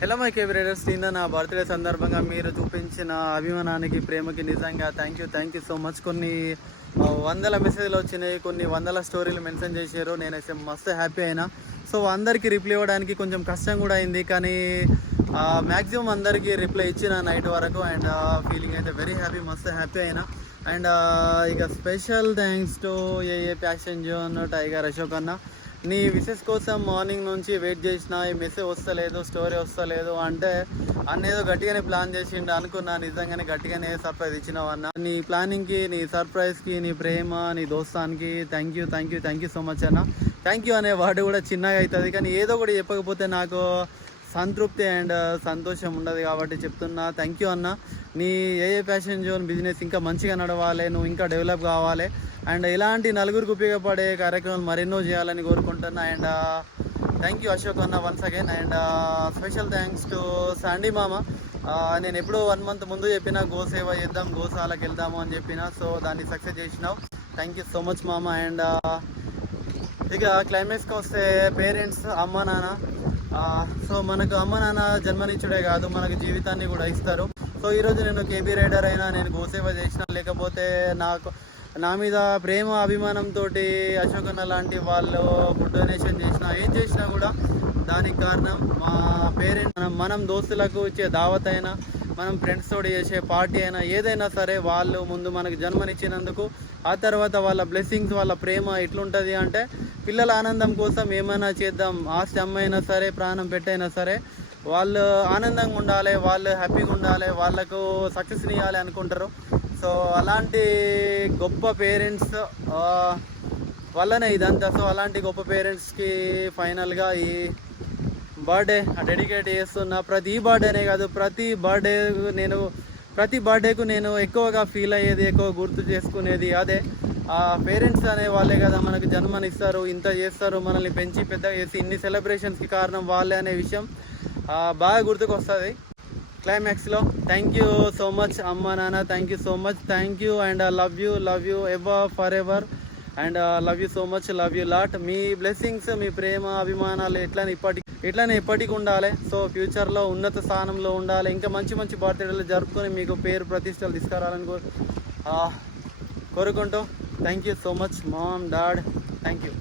Hello my కేబిరేటర్స్, నిన్న నా birthday సందర్భంగా మీరు చూపించిన అభిమానానికి, ప్రేమకి నిజంగా థ్యాంక్ యూ సో మచ్. కొన్ని వందల మెసేజ్లు వచ్చినాయి, కొన్ని వందల స్టోరీలు మెన్షన్ చేశారు. నేనైతే మస్తు హ్యాపీ అయినా. సో అందరికీ రిప్లై ఇవ్వడానికి కొంచెం కష్టం కూడా అయింది, కానీ మ్యాక్సిమం అందరికీ రిప్లై ఇచ్చిన నైట్ వరకు. అండ్ ఫీలింగ్ అయితే వెరీ హ్యాపీ, మస్తు హ్యాపీ అయినా. అండ్ ఇక special thanks to A passion zone tiger Ashok అన్న. నీ విషెస్ కోసం మార్నింగ్ నుంచి వెయిట్ చేసిన, ఈ మెసేజ్ వస్తలేదు, స్టోరీ వస్తలేదు అంటే అన్నేదో గట్టిగానే ప్లాన్ చేసిండు అనుకున్నా. నిజంగానే గట్టిగానే సర్ప్రైజ్ ఇచ్చినావు అన్న. నీ ప్లానింగ్కి, నీ సర్ప్రైజ్కి, నీ ప్రేమ, నీ దోస్తానికి థ్యాంక్ యూ సో మచ్ అన్న. థ్యాంక్ యూ అనే వర్డ్ కూడా చిన్నగా అవుతుంది, కానీ ఏదో కూడా చెప్పకపోతే నాకు సంతృప్తి అండ్ సంతోషం ఉండదు, కాబట్టి చెప్తున్నా. థ్యాంక్ యూ అన్న. నీ ఏ ప్యాషన్ జోన్ బిజినెస్ ఇంకా మంచిగా నడవాలి, నువ్వు ఇంకా డెవలప్ కావాలి, అండ్ ఇలాంటి నలుగురికి ఉపయోగపడే కార్యక్రమాలు మరెన్నో చేయాలని కోరుకుంటున్నా. అండ్ థ్యాంక్ యూ అశోక్ అన్న once again. And special thanks to Sandy మామ. నేను ఎప్పుడో 1 month ముందు చెప్పిన గోసేవ చేద్దాం, గోశాలకు వెళ్దాము అని చెప్పిన. సో దాన్ని సక్సెస్ చేసినావు. థ్యాంక్ యూ సో మచ్ మామ. అండ్ ఇక క్లైమాక్స్కి వస్తే పేరెంట్స్, అమ్మ నాన్న. సో మనకు అమ్మ నాన్న జన్మనిచ్చుడే కాదు, మనకు జీవితాన్ని కూడా ఇస్తారు. సో ఈరోజు నేను కేబీ రైడర్ అయినా, నేను గోసేవ చేసిన, లేకపోతే నా మీద ప్రేమ అభిమానంతో అశోక్ అన్న లాంటి వాళ్ళు ఫుడ్ డొనేషన్ చేసినా, ఏం చేసినా కూడా దానికి కారణం మా పేరెంట్స్. మనం దోస్తులకు ఇచ్చే దావత్ అయినా, మనం ఫ్రెండ్స్ తోటి చేసే పార్టీ అయినా, ఏదైనా సరే వాళ్ళు ముందు మనకు జన్మనిచ్చినందుకు, ఆ తర్వాత వాళ్ళ బ్లెస్సింగ్స్, వాళ్ళ ప్రేమ ఎట్లుంటుంది అంటే, పిల్లల ఆనందం కోసం ఏమైనా చేద్దాం, ఆస్తి అమ్మైనా సరే, ప్రాణం పెట్టైనా సరే, వాళ్ళు ఆనందంగా ఉండాలి, వాళ్ళు హ్యాపీగా ఉండాలి, వాళ్ళకు సక్సెస్ని ఇవ్వాలి అనుకుంటారు. సో అలాంటి గొప్ప పేరెంట్స్ వల్లనే ఇదంతా. సో అలాంటి గొప్ప పేరెంట్స్కి ఫైనల్గా ఈ బర్త్డే డెడికేట్ చేస్తున్నా. ప్రతి బర్త్డేనే కాదు, ప్రతి బర్త్డేకు నేను ఎక్కువగా ఫీల్ అయ్యేది, ఎక్కువ గుర్తు చేసుకునేది అదే. ఆ పేరెంట్స్ అనే వాళ్ళే కదా మనకు జన్మనిస్తారు, ఇంత చేస్తారు, మనల్ని పెంచి పెద్దగా చేసి ఇన్ని సెలబ్రేషన్స్కి కారణం వాళ్ళే అనే విషయం బాగా గుర్తుకు వస్తుంది క్లైమాక్స్లో. థ్యాంక్ యూ సో మచ్ అమ్మ నాన్న, thank you so much, thank you. And love you ever for ever. And love you so much, love you lot. మీ బ్లెస్సింగ్స్, మీ ప్రేమ అభిమానాలు ఇట్లానే ఎప్పటికి ఉండాలి. సో ఫ్యూచర్లో ఉన్నత స్థానంలో ఉండాలి, ఇంకా మంచి మంచి బర్త్డేలు జరుపుకొని మీకు పేరు ప్రతిష్టలు తీసుకురావాలని కోరుకుంటూ thank you so much mom, dad, thank you.